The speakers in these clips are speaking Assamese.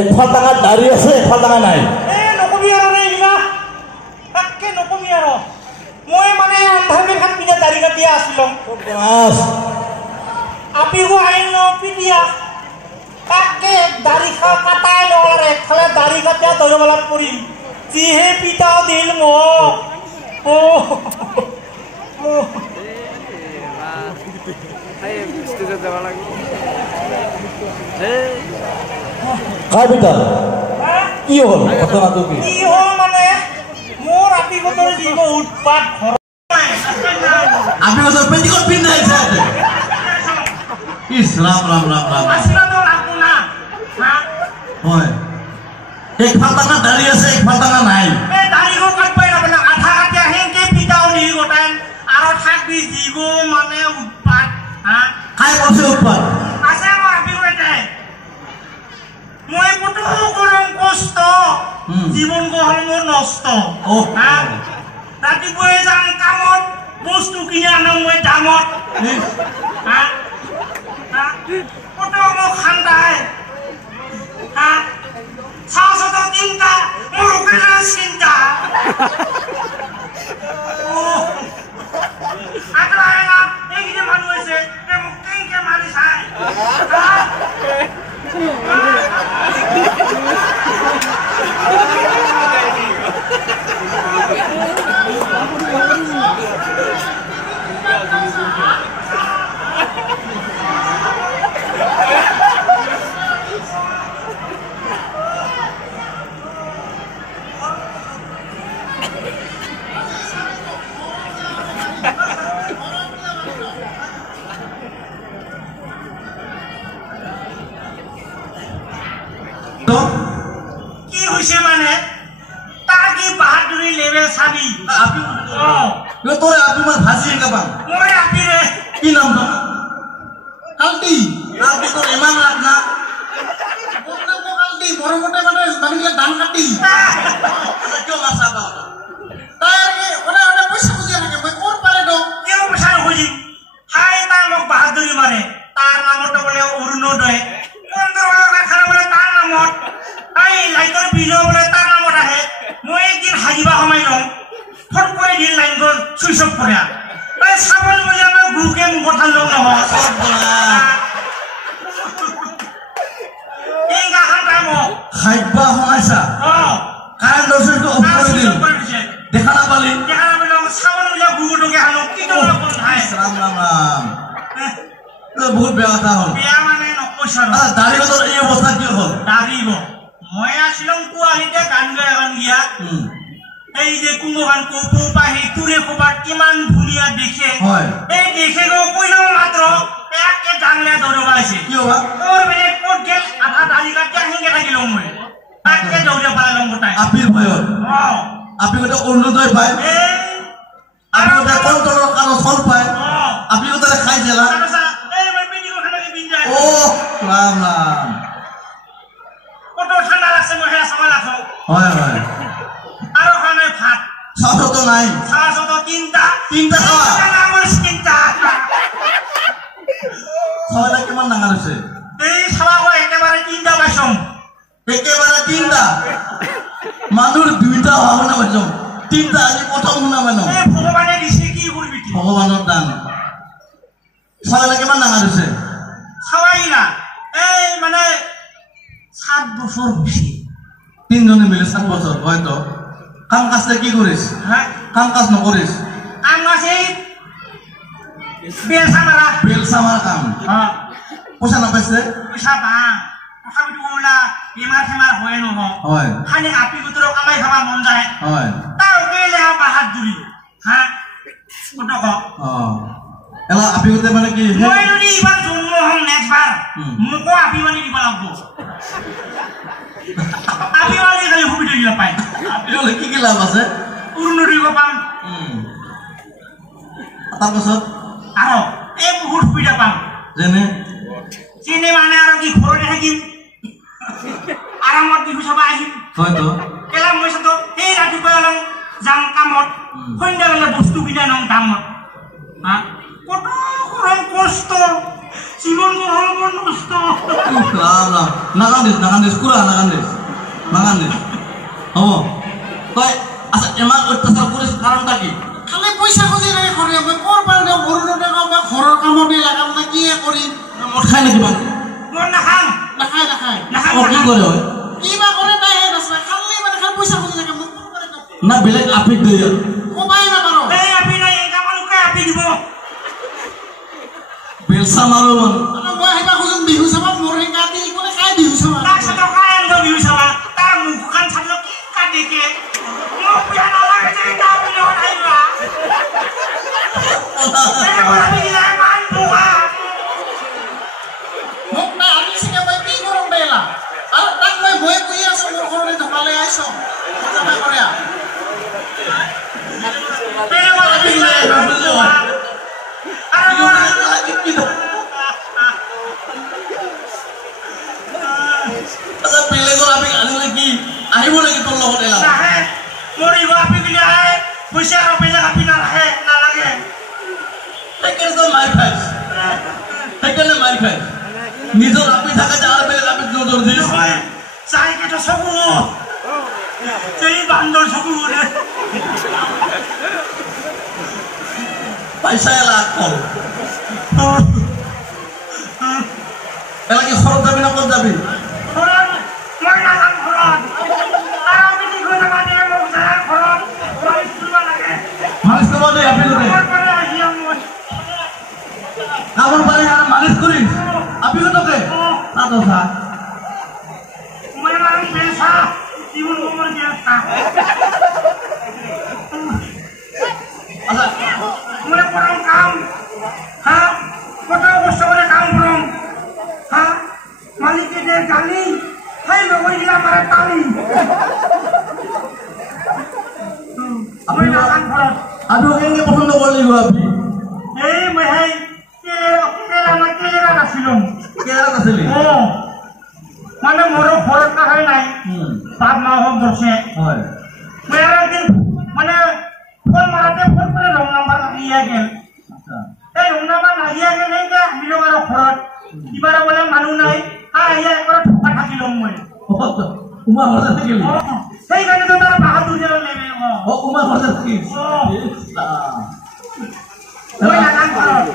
একফাল টাকা দাড়ি আছে একফাল টাকা নাই নকবি আৰু ৰে ইলা তাকে নকবি আৰু মই মানে আন্ধাৰ খান পিনে দাড়ি কাটিয়া আছিলাম বাস আপিগো আইন পিডিয়া তাকে দাড়ি খা কাটাই লওয়ার একফালে দাড়ি কাটিয়া দরবালাত পড়ি জিহে পিতা দিল মো ও কার পিতা কি হল ঘটনাটো কি কি হল মানে মোর আপিগোটৰ জীৱ উৎপাত ঘৰ আপিগোটৰ পেটিকোট পিন্ধাইছে ইস রাম রাম রাম রাম আসিলা তো লাগবো না হ্যাঁ হয় একফাল টাকা দাড়ি আছে একফাল টাকা নাই এ দাড়িও কাটবাই না মানে আধা কাটিয়া হেনকে পিতাও নি গোটান আৰু থাকবি জীৱ মানে উৎপাত হ্যাঁ খাই বসে উৎপাত আছে আমার আপিগোটে মই কত গরম কষ্ট জীবন গহল মোর নষ্ট ও হ্যাঁ ৰাতিপুৱাই যাম কামত বস্তু কিনে আনো মই দামত হ্যাঁ কত মোক খান্দাই হ্যাঁ সাহসত চিন্তা মোৰ ওপৰত চিন্তা আতৰাই না এই যে মানুহ আছে তে মোক কেনকে মাৰি চাই কি হইছে মানে তার কি বাহাদুরি লেভেল সাবি আপি ও তোর আপি মার ভাজি কাবা মই আপি রে কি নাম তো কালটি কালটি তোর ইমান রাখ না বলতে তো কালটি বড় মোটে মানে বানিলে ধান কাটি আচ্ছা কেউ মাছ আবা তার কি ওরে ওরে পয়সা খুঁজে রাখে মই কোন পারে তো কেউ পয়সা খুঁজি হাই তার মোক বাহাদুরি মারে তার নামটা বলে অরুণোদয় 15 টাকা খারাপ বলে তার নামত এই লাইটৰ বিল বলে তার নামত আহে মই একদিন হাজিবা সময় লম ফট করে দিন লাইন গল সুইচ অফ করে এই সাবন বলে আমি গুকে মুঠাল লম নহয় এই গাহান টাইমো খাইবা হমাইছা কারেন্ট সুইচটো অফ করে দিল দেখা না পালি সাবন বলে গুগুটোকে হানো কি তো কোন ভাই রাম রাম রাম বহুত বেয়া কথা হল বেয়া মানে নকইছা দাড়ি তোর এই অবস্থা কি হল দাড়িব মই আসিলাম কুয়ালিতে গান গায় গান গিয়া এই যে কুমোগান কপু পাহি তুরে কবার কিমান ধুনিয়া দেখে এই দেখে গো কইলো মাত্র একে জানলে দৌড়বা আছে কি হবা ওর মানে কোট গেল আধা দাড়ি কাটিয়া হিঙ্গে থাকিলাম মই তাকে দৌড়ে পালালাম গোটাই আপির ভয়ত আপি গোটা অরুণোদয় পায় আপনি গোটা কন্ট্রোল কারো সল পায় আপনি গোটা খাই জেলা ও রাম রাম কত ঠান্ডা লাগছে মই হেলা সামা লাগছো হয় হয় আর ওখানে ভাত সাথে তো নাই সাথে তো তিনটা খাওয়া আমার তিনটা খাওয়াটা কেমন নাঙা রয়েছে এই খাওয়া হয় একেবারে তিনটা বাসম একেবারে তিনটা মানুষ দুইটা হওয়া না বাসম তিনটা আজি প্রথম শুনা মানে ভগবানে দিছে কি করবি ভগবানের দান খাওয়াটা কেমন নাঙা রয়েছে খাওয়াই না এই মানে 7 বছর হইছে তিনজনে মিলে 7 বছর হয়তো কাম কাজটা কি করিস হ্যাঁ কাম কাজ নকরিস কাম আছে বেলসা মারা কাম হ্যাঁ পয়সা না পাইছে পয়সা পা কথা বিটু বলা বেমার ফেমার হয় ন হয় খালি আপি গুতর কামাই খাবা মন যায় হয় তার গেলে বাহাদুরি হ্যাঁ কত ক এলা আপি গতে মানে কি মই যদি ইবাৰ জন্ম হম নেক্সট বাৰ মোক আপি মানি দিব লাগব আপি মানি খালি সুবিধা দিয়া পাই আপি হলে কি লাভ আছে উন্নতি দিব পাম তাৰপাছত আৰু এই বহুত সুবিধা পাম যেনে মানে আৰু কি ঘৰতে থাকিম আৰামত বিহু চাব আহিম হয়তো কেলা মই চাতো এই ৰাতিপুৱা অলপ যাম কামত সন্ধ্যাবেলা বস্তু কিনা নম দামত কত কষ্ট জীবনটো হ'ল মোৰ নষ্ট নাকান্দিছ কুৰা নাকান্দিছ হ'ব তই আচ্ছা ইমান অত্যাচাৰ কৰিছ কাৰণটা কি খালি পইচা খুজি নাই কৰি মই ক'ৰ পৰা দিওঁ অৰুণোদয় বা ঘৰৰ কামত লাগাম নে কিয়ে কৰিম মদ খাই নেকি মানুহ মই নাখাম নাখায় কি কৰে হয় কিবা কৰে তাই হে নাচায় খালি মানে খালি পইচা খুজি থাকে মোক না বেলেগ আপিত দিয়ে ক'বাই নাপাৰো এই আপি নাই এই কামালোকে আপি দিব বেলচা মাৰো মই আহিবা খুজোঁ বিহু চাবা মোৰ সেই কাটি কোনে খাই বিহু চাবা তাক সাথে খাই আনিব বিহু চাবা তাৰ মুখখন চালো কি কাটিকে মোক বিয়া নালাগে যে তাৰ বিলত আহিবা মোক না আমি চিনে মই কি কৰোঁ বেলা আৰু তাক মই বয়ে বহি আছোঁ মোৰ ঘৰলৈ ঢকালে আহিছ মজা কৰে বেলেগৰ আমি আনিলে কি আহিব নেকি তোৰ লগত এলা মৰিব আপি দিলে আহে পইচা আৰু বেলেগ আপি নালাগে সেইকাৰণে মাৰি খাই নিজৰ আপি থাকে যে আৰু বেলেগ আপিত নজৰ দিছ চাই কেইটা চকু এই বান্দৰ চকু পইচা এলা কল এলা কি ঘৰত যাবি না ক'ত যাবি মই নাযাম ঘৰত আৰু আমি কি কৰি থকা দিয়ে মোক যায় ঘৰত মালিচ কৰিব লাগে মালিচ কৰিব দে আপি দে কামৰ পাৰে আৰু মালিচ কৰিছ আপি কতকে তাত চা মই মানে বেচা জীবন মোৰ বেচা আচ্ছা মই পৰম কাম হা কত কষ্ট করে কাম করম হা মালিকে দে গালি হাই লগই দিলা মারে তালি আমি না কাম করম আদু কেনে পছন্দ করলি গো আপনি এই মই হাই কেলা নাছিলাম কেলা নাছিলি ও মানে মোর ফরক হয় নাই বাপ মা হোক বসে হয় মই আর একদিন মানে ফোন মারাতে ফোন করে রং নাম্বার লাগিয়ে গেল এই রং নাম্বার লাগিয়ে গেল এই যে আমি লোক আর ঘরত কিবারে বলে মানুষ নাই আর আইয়া একবার ঠকা থাকিলাম মই উমা ঘরতে থাকিলি সেই কারণে তো তার বাহাদুর যেন নেবে ও উমা ঘরতে থাকিস ওই লাগান ঘরত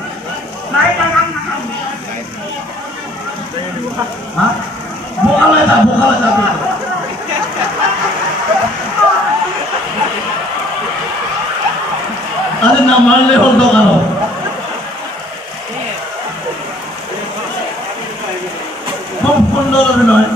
নাই লাগান লাগান হ্যাঁ বোকালে যাবে আরে না মারলে হল দোকান খুব সুন্দর অভিনয়